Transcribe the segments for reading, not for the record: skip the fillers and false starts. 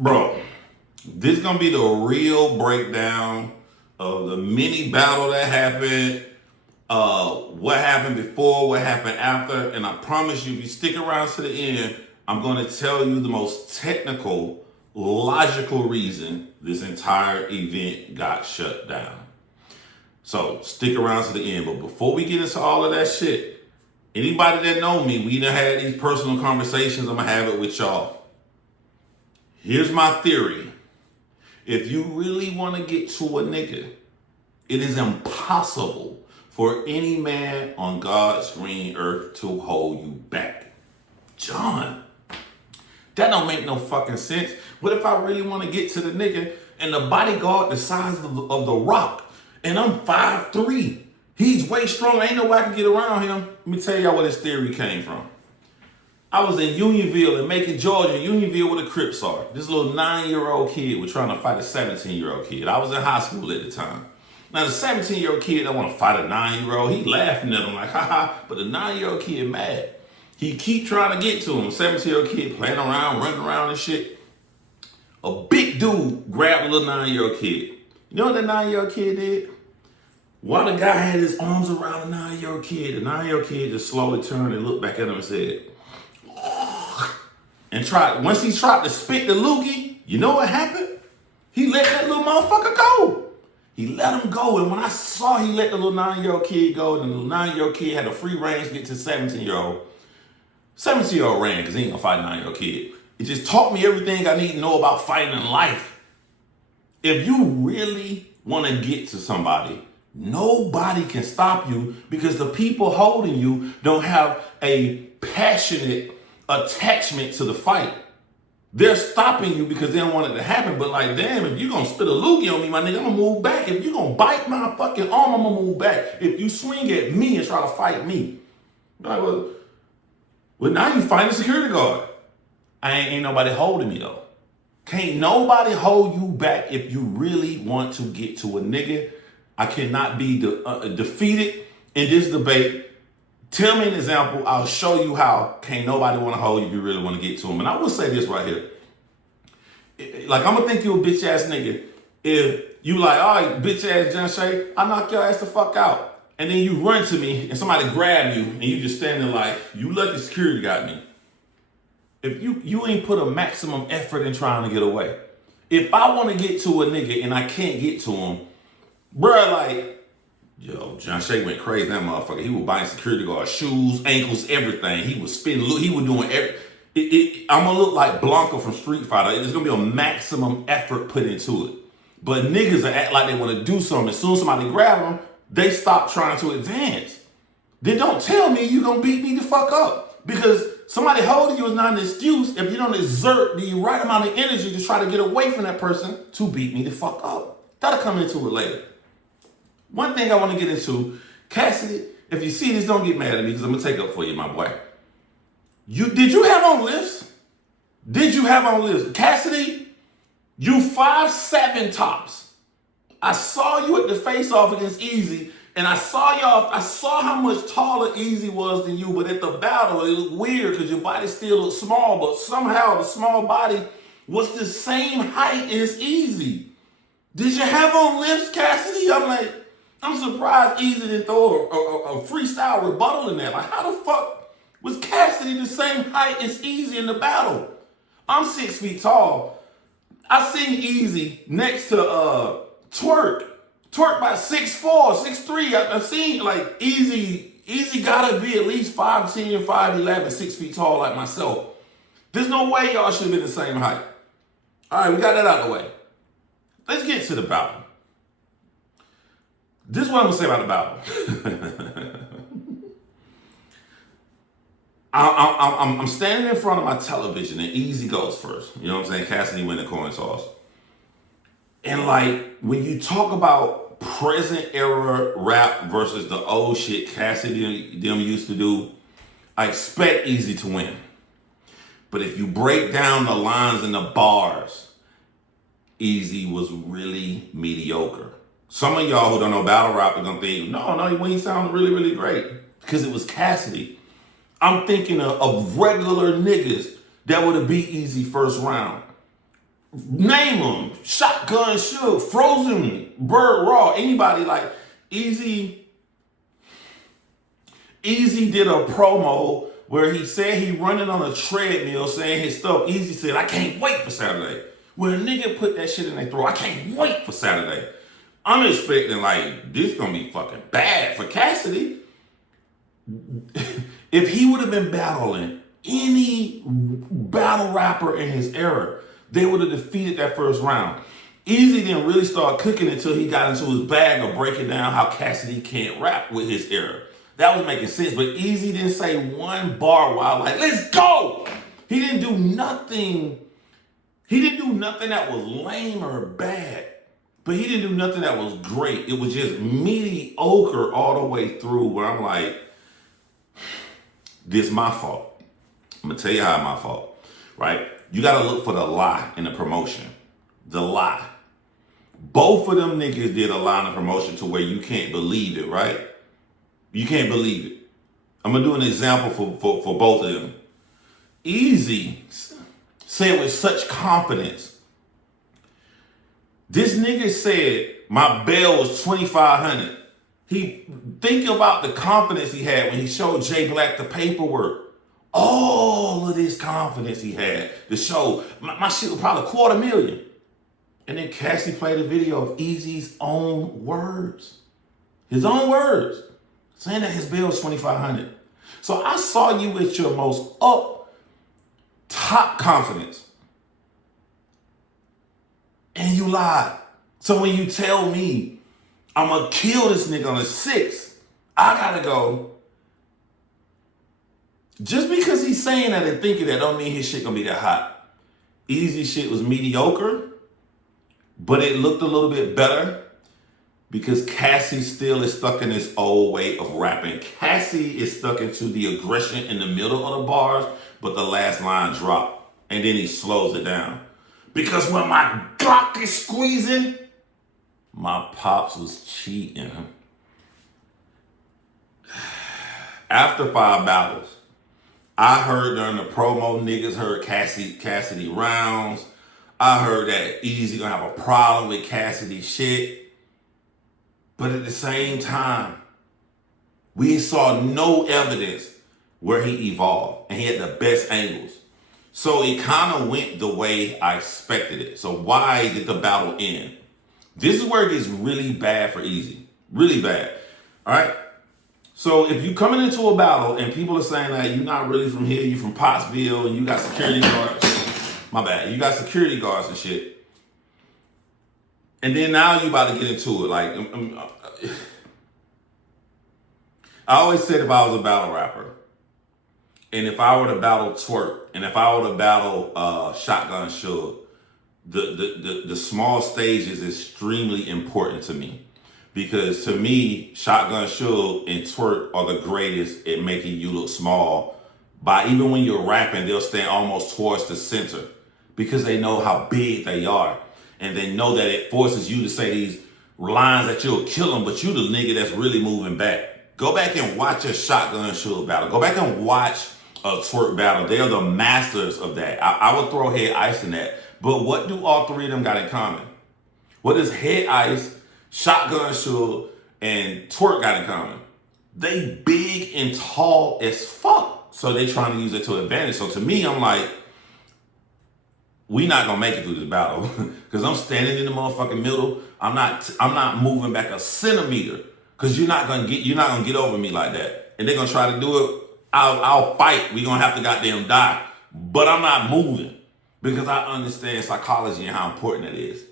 Bro, this is gonna be the real breakdown of the mini battle that happened, what happened before, what happened after, and I promise you, if you stick around to the end, I'm gonna tell you the most technical, logical reason this entire event got shut down. So stick around to the end. But before we get into all of that shit, anybody that know me, we done had these personal conversations. I'm gonna have it with y'all. Here's my theory. If you really want to get to a nigga, it is impossible for any man on God's green earth to hold you back. John, that don't make no fucking sense. What if I really want to get to the nigga and the bodyguard the size of the Rock, and I'm 5'3"? He's way stronger. Ain't no way I can get around him. Let me tell y'all where this theory came from. I was in Unionville in Macon, Georgia. Unionville where the Crips are. This little 9-year-old kid was trying to fight a 17-year-old kid. I was in high school at the time. Now the 17-year-old kid that want to fight a 9-year-old, he laughing at him like, haha, but the 9-year-old kid mad. He keep trying to get to him. 17-year-old kid playing around, running around and shit. A big dude grabbed a little 9-year-old kid. You know what the 9-year-old kid did? While the guy had his arms around the 9-year-old kid, the 9-year-old kid just slowly turned and looked back at him and said, and once he tried to spit the loogie, you know what happened? He let that little motherfucker go. He let him go, and when I saw he let the little 9-year-old kid go, and the little 9-year-old kid had a free range to get to the 17-year-old. 17-year-old ran because he ain't gonna fight a 9-year-old kid. It just taught me everything I need to know about fighting in life. If you really want to get to somebody, nobody can stop you because the people holding you don't have a passionate attachment to the fight. They're stopping you because they don't want it to happen. But like, damn, if you're gonna spit a loogie on me, my nigga, I'm gonna move back. If you're gonna bite my fucking arm, I'm gonna move back. If you swing at me and try to fight me, like, well, now you fighting a security guard. Ain't nobody holding me though. Can't nobody hold you back if you really want to get to a nigga. I cannot be defeated in this debate. Tell me an example. I'll show you how can't nobody want to hold you if you really want to get to him. And I will say this right here. Like, I'm going to think you a bitch ass nigga if you like, all right, bitch ass John Shay, I knock your ass the fuck out. And then you run to me and somebody grab you and you just standing like, you lucky security got me. If you ain't put a maximum effort in trying to get away. If I want to get to a nigga and I can't get to him, bruh, like, yo, John Shay went crazy, that motherfucker. He was buying security guards, shoes, ankles, everything. He was spinning, he was doing I'm gonna look like Blanca from Street Fighter. There's gonna be a maximum effort put into it. But niggas are act like they wanna do something. As soon as somebody grab them, they stop trying to advance. Then don't tell me you gonna beat me the fuck up. Because somebody holding you is not an excuse if you don't exert the right amount of energy to try to get away from that person to beat me the fuck up. That'll come into it later. One thing I want to get into, Cassidy, if you see this, don't get mad at me because I'm going to take up for you, my boy. Did you have on lifts? Did you have on lifts? Cassidy, you 5'7" tops. I saw you at the face-off against Eazy, and I saw how much taller Eazy was than you, but at the battle, it looked weird because your body still looked small, but somehow the small body was the same height as Eazy. Did you have on lifts, Cassidy? I'm surprised Eazy didn't throw a freestyle rebuttal in there. Like, how the fuck was Cassidy the same height as Eazy in the battle? I'm 6 feet tall. I seen Eazy next to Twerk. Twerk by 6'4", 6'3". I seen like Eazy gotta be at least 5'10", 5'11", 6 feet tall like myself. There's no way y'all should have been the same height. All right, we got that out of the way. Let's get to the battle. This is what I'm gonna say about the battle. I'm standing in front of my television and Eazy goes first. You know what I'm saying? Cassidy win the coin toss. And like, when you talk about present era rap versus the old shit Cassidy them used to do, I expect Eazy to win. But if you break down the lines and the bars, Eazy was really mediocre. Some of y'all who don't know battle rap are gonna think, no, he sounded really, really great. Because it was Cassidy. I'm thinking of regular niggas that would have beat Eazy first round. Name them. Shotgun Suge, Frozen, Bird Raw, anybody like Eazy. Eazy did a promo where he said he running on a treadmill saying his stuff. Eazy said, I can't wait for Saturday. When a nigga put that shit in their throat, I can't wait for Saturday. I'm expecting like this gonna be fucking bad for Cassidy. If he would have been battling any battle rapper in his era, they would have defeated that first round. Eazy didn't really start cooking until he got into his bag of breaking down how Cassidy can't rap with his era. That was making sense, but Eazy didn't say one bar while like, let's go! He didn't do nothing. He didn't do nothing that was lame or bad, but he didn't do nothing that was great. It was just mediocre all the way through where I'm like, this is my fault. I'm gonna tell you how it's my fault, right? You gotta look for the lie in the promotion. The lie. Both of them niggas did a lie in the promotion to where you can't believe it, right? You can't believe it. I'm gonna do an example for both of them. Eazy said with such confidence. This nigga said my bail was $2,500. He think about the confidence he had when he showed Jay Black the paperwork. All of this confidence he had to show my shit was probably $250,000. And then Cassidy played a video of Eazy's own words. His own words. Saying that his bill is $2,500. So I saw you with your most top confidence. And you lied. So when you tell me I'm gonna kill this nigga on the 6th, I gotta go. Just because he's saying that and thinking that don't mean his shit gonna be that hot. Eazy shit was mediocre, but it looked a little bit better. Because Cassie still is stuck in this old way of rapping. Cassie is stuck into the aggression in the middle of the bars, but the last line drop. And then he slows it down. Because when my Glock is squeezing, my pops was cheating. After 5 battles, I heard during the promo, niggas heard Cassidy rounds. I heard that Eazy gonna have a problem with Cassidy shit. But at the same time, we saw no evidence where he evolved. And he had the best angles. So it kind of went the way I expected it. So why did the battle end? This is where it gets really bad for Eazy. Really bad. All right? So if you coming into a battle and people are saying that you're not really from here, you're from Pottsville, and you got security guards. My bad. You got security guards and shit. And then now you about to get into it. Like, I always said if I was a battle rapper, and if I were to battle Twerk, and if I were to battle Shotgun Suge, the small stage is extremely important to me. Because to me, Shotgun Suge and Twerk are the greatest at making you look small. By even when you're rapping, they'll stand almost towards the center. Because they know how big they are. And they know that it forces you to say these lines that you'll kill them, but you the nigga that's really moving back. Go back and watch a Shotgun Suge battle. Go back and watch a Twerk battle. They are the masters of that. I would throw Head Ice in that. But what do all three of them got in common? What does Head Ice, Shotgun Suge, and Twerk got in common? They big and tall as fuck. So they trying to use it to advantage. So to me, I'm like, we not gonna make it through this battle because I'm standing in the motherfucking middle. I'm not moving back a centimeter because you're not gonna get over me like that. And they're gonna try to do it. I'll fight. We gonna have to goddamn die. But I'm not moving because I understand psychology and how important it is.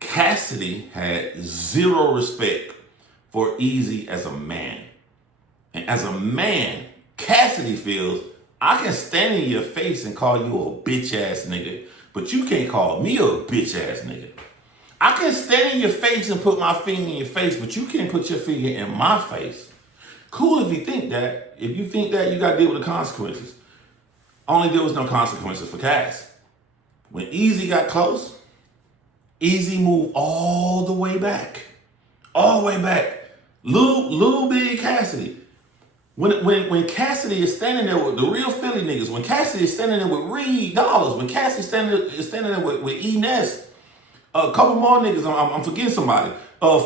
Cassidy had zero respect for Eazy as a man. And as a man, Cassidy feels I can stand in your face and call you a bitch ass nigga, but you can't call me a bitch ass nigga. I can stand in your face and put my finger in your face, but you can't put your finger in my face. Cool if you think that. If you think that, you got to deal with the consequences. Only there was no consequences for Cass. When Eazy got close, Eazy moved all the way back. All the way back. Little big Cassidy. When Cassidy is standing there with the real Philly niggas, when Cassidy is standing there with Reed Dollars, when Cassidy is standing there with Enes, a couple more niggas, I'm forgetting somebody,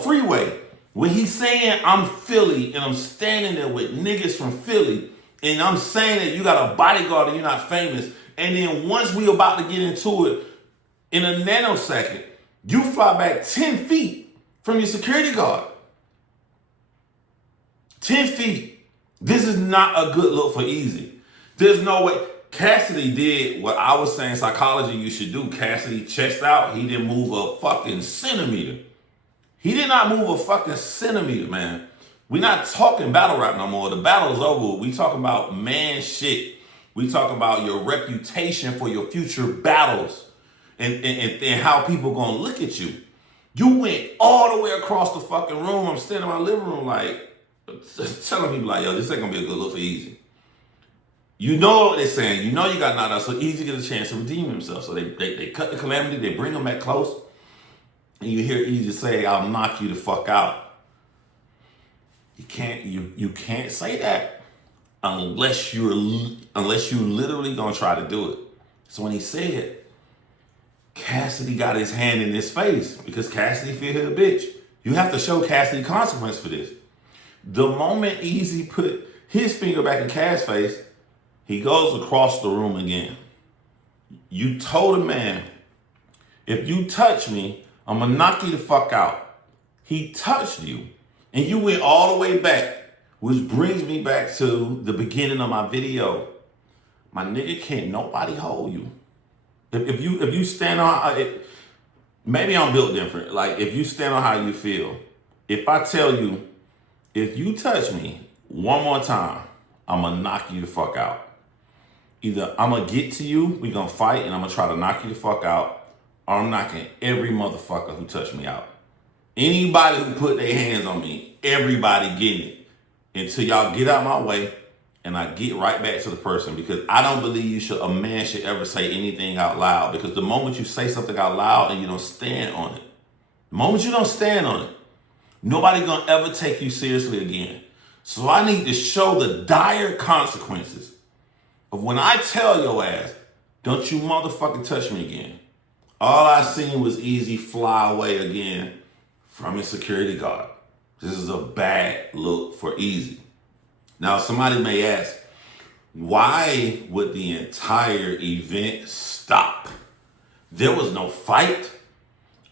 Freeway, when he's saying I'm Philly and I'm standing there with niggas from Philly and I'm saying that you got a bodyguard and you're not famous, and then once we about to get into it, in a nanosecond, you fly back 10 feet from your security guard. 10 feet. This is not a good look for Eazy. There's no way. Cassidy did what I was saying psychology you should do. Cassidy chest out. He didn't move a fucking centimeter. He did not move a fucking centimeter, man. We're not talking battle rap no more. The battle is over. We talking about man shit. We talking about your reputation for your future battles and how people gonna look at you. You went all the way across the fucking room. I'm standing in my living room like, telling people like, yo, this ain't gonna be a good look for Eazy. You know what they're saying. You know you got knocked out, so Eazy get a chance to redeem himself. So they cut the calamity, they bring him back close, and you hear Eazy say, I'll knock you the fuck out. You can't say that unless you literally gonna try to do it. So when he said, Cassidy got his hand in his face because Cassidy feel he a bitch. You have to show Cassidy consequence for this. The moment Eazy put his finger back in Cass' face, he goes across the room again. You told a man, if you touch me, I'm gonna knock you the fuck out. He touched you, and you went all the way back, which brings me back to the beginning of my video. My nigga, can't nobody hold you. If you stand on, maybe I'm built different. Like if you stand on how you feel. If I tell you, if you touch me one more time, I'm gonna knock you the fuck out. Either I'm gonna get to you, we gonna fight, and I'm gonna try to knock you the fuck out, or I'm knocking every motherfucker who touched me out. Anybody who put their hands on me, everybody getting it. Until y'all get out my way, and I get right back to the person, because I don't believe a man should ever say anything out loud, because the moment you say something out loud and you don't stand on it, the moment you don't stand on it, nobody gonna ever take you seriously again. So I need to show the dire consequences of when I tell your ass, don't you motherfucking touch me again. All I seen was Eazy fly away again from his security guard. This is a bad look for Eazy. Now somebody may ask, why would the entire event stop? There was no fight.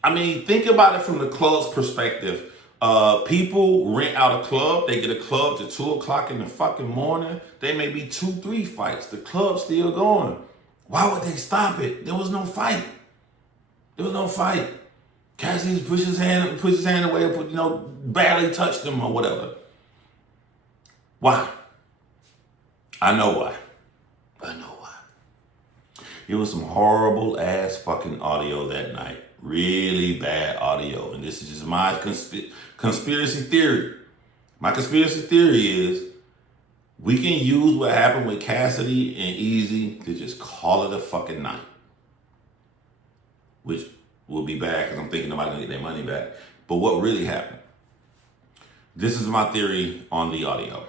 I mean, think about it from the club's perspective. People rent out a club. They get a club to 2 o'clock in the fucking morning. They may be 2-3 fights. The club's still going. Why would they stop it? There was no fight. There was no fight. Cassidy pushed his hand away, barely touched him or whatever. Why? I know why. It was some horrible ass fucking audio that night. Really bad audio. And this is just my conspiracy theory. My conspiracy theory is we can use what happened with Cassidy and Eazy to just call it a fucking night. Which will be bad because I'm thinking nobody's gonna get their money back. But what really happened? This is my theory on the audio,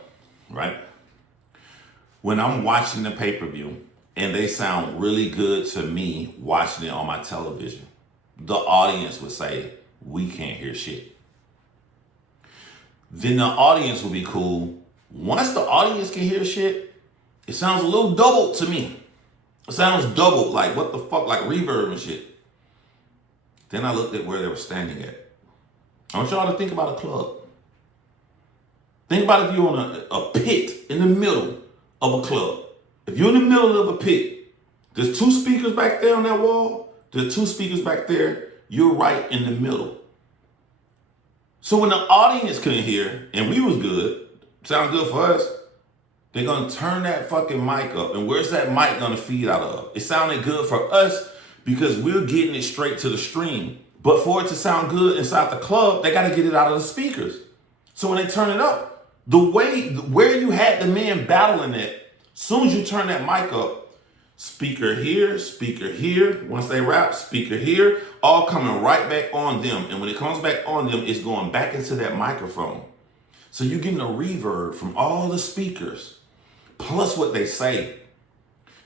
right? When I'm watching the pay-per-view and they sound really good to me watching it on my television, the audience would say, we can't hear shit. Then the audience will be cool. Once the audience can hear shit, it sounds a little doubled to me. It sounds doubled, like what the fuck, like reverb and shit. Then I looked at where they were standing at. I want y'all to think about a club. Think about if you're on a pit in the middle of a club. If you're in the middle of a pit, there's 2 speakers back there on that wall, there's 2 speakers back there, you're right in the middle. So when the audience couldn't hear, and we was good, sound good for us, they're gonna turn that fucking mic up. And where's that mic gonna feed out of? It sounded good for us because we're getting it straight to the stream. But for it to sound good inside the club, they gotta get it out of the speakers. So when they turn it up, where you had the men battling it, soon as you turn that mic up, speaker here, once they rap, speaker here, all coming right back on them. And when it comes back on them, it's going back into that microphone. So you're getting a reverb from all the speakers, plus what they say.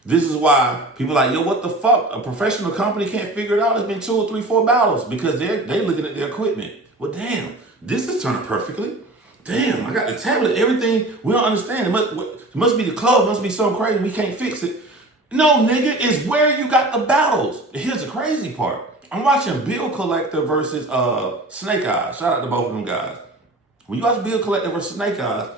This is why people are like, yo, what the fuck? A professional company can't figure it out. It's been 2 or 3, 4 battles because they're looking at their equipment. Well, damn, this is turning perfectly. Damn, I got the tablet, everything. We don't understand. It must be the club, must be so crazy. We can't fix it. No, nigga, it's where you got the battles. Here's the crazy part. I'm watching Bill Collector versus Snake Eyes. Shout out to both of them guys. When you watch Bill Collector versus Snake Eyes,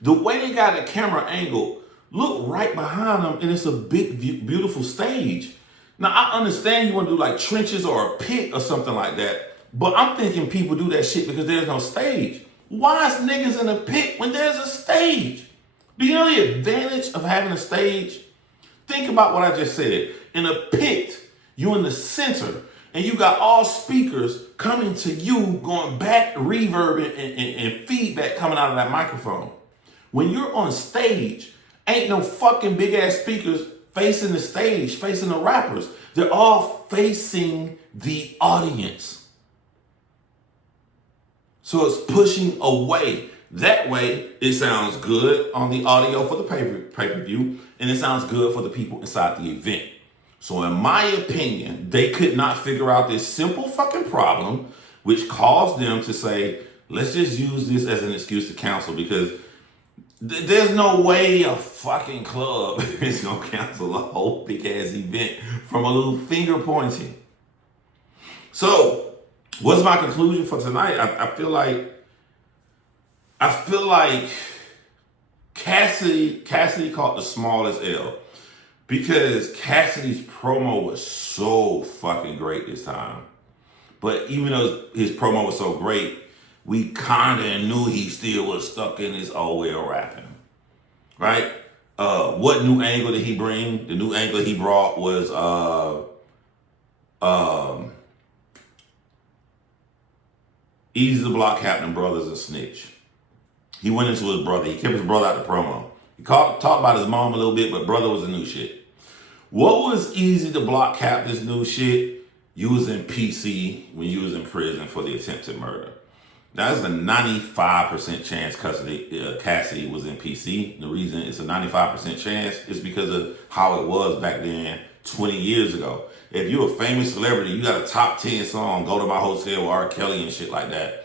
the way they got the camera angle, look right behind them, and it's a big, beautiful stage. Now, I understand you want to do like trenches or a pit or something like that, but I'm thinking people do that shit because there's no stage. Why is niggas in a pit when there's a stage? Do you know the advantage of having a stage? Think about what I just said. In a pit, you in the center, and you got all speakers coming to you, going back, reverb and feedback coming out of that microphone. When you're on stage, ain't no fucking big ass speakers facing the stage, facing the rappers. They're all facing the audience. So it's pushing away. That way, it sounds good on the audio for the pay-per-view, and it sounds good for the people inside the event. So in my opinion, they could not figure out this simple fucking problem, which caused them to say, let's just use this as an excuse to cancel, because there's no way a fucking club is going to cancel a whole big ass event from a little finger pointing. So what's my conclusion for tonight? I feel like Cassidy caught the smallest L. Because Cassidy's promo was so fucking great this time. But even though his promo was so great, we kind of knew he still was stuck in his old way of rapping. Right? What new angle did he bring? The new angle he brought was Eazy the Block Captain Brother's a snitch. He went into his brother. He kept his brother out the promo. He talked about his mom a little bit, but brother was the new shit. What was Eazy to block cap this new shit? You was in PC when you was in prison for the attempted murder. Now, there's a 95% chance Cassidy was in PC. The reason it's a 95% chance is because of how it was back then, 20 years ago. If you're a famous celebrity, you got a top 10 song, Go to My Hotel with R. Kelly and shit like that,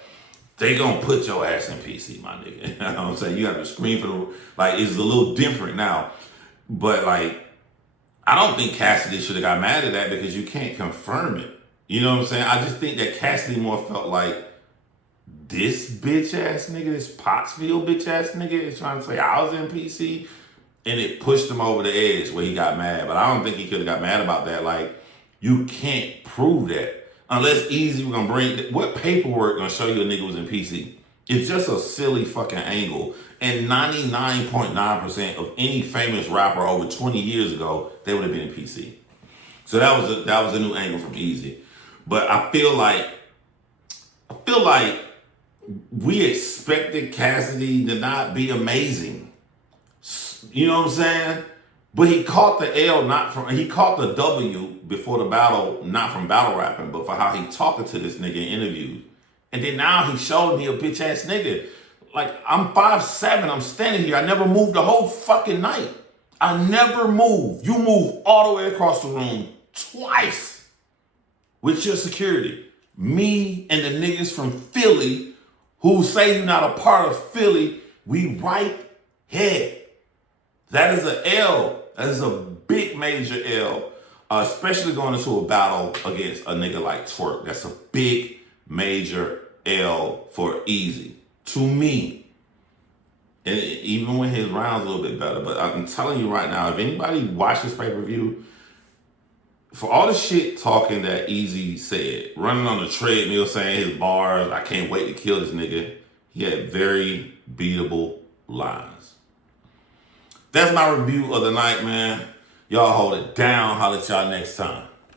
they gonna put your ass in PC, my nigga. You know what I'm saying? You have to scream for the, like, it's a little different now. But, like, I don't think Cassidy should have got mad at that because you can't confirm it. You know what I'm saying? I just think that Cassidy more felt like this bitch ass nigga, this Pottsville bitch ass nigga is trying to say I was in PC, and it pushed him over the edge where he got mad. But I don't think he could have got mad about that. Like, you can't prove that. Unless Eazy, we're gonna bring, what paperwork gonna show you a nigga was in PC? It's just a silly fucking angle. And 99.9% of any famous rapper over 20 years ago, they would have been in PC. So that was a new angle from Eazy. But I feel like we expected Cassidy to not be amazing. You know what I'm saying? But he caught the L he caught the W before the battle, not from battle rapping, but for how he talking to this nigga in interviews. And then now he showed me a bitch ass nigga. Like, I'm 5'7", I'm standing here. I never moved the whole fucking night. I never moved. You moved all the way across the room twice with your security. Me and the niggas from Philly who say you're not a part of Philly, we right here. That is a L. That is a big major L, especially going into a battle against a nigga like Twerk. That's a big major L for Eazy, to me. And even when his round's a little bit better. But I'm telling you right now, if anybody watches pay-per-view, for all the shit talking that Eazy said, running on the treadmill saying his bars, I can't wait to kill this nigga, he had very beatable lines. That's my review of the night, man. Y'all hold it down. Holler at y'all next time.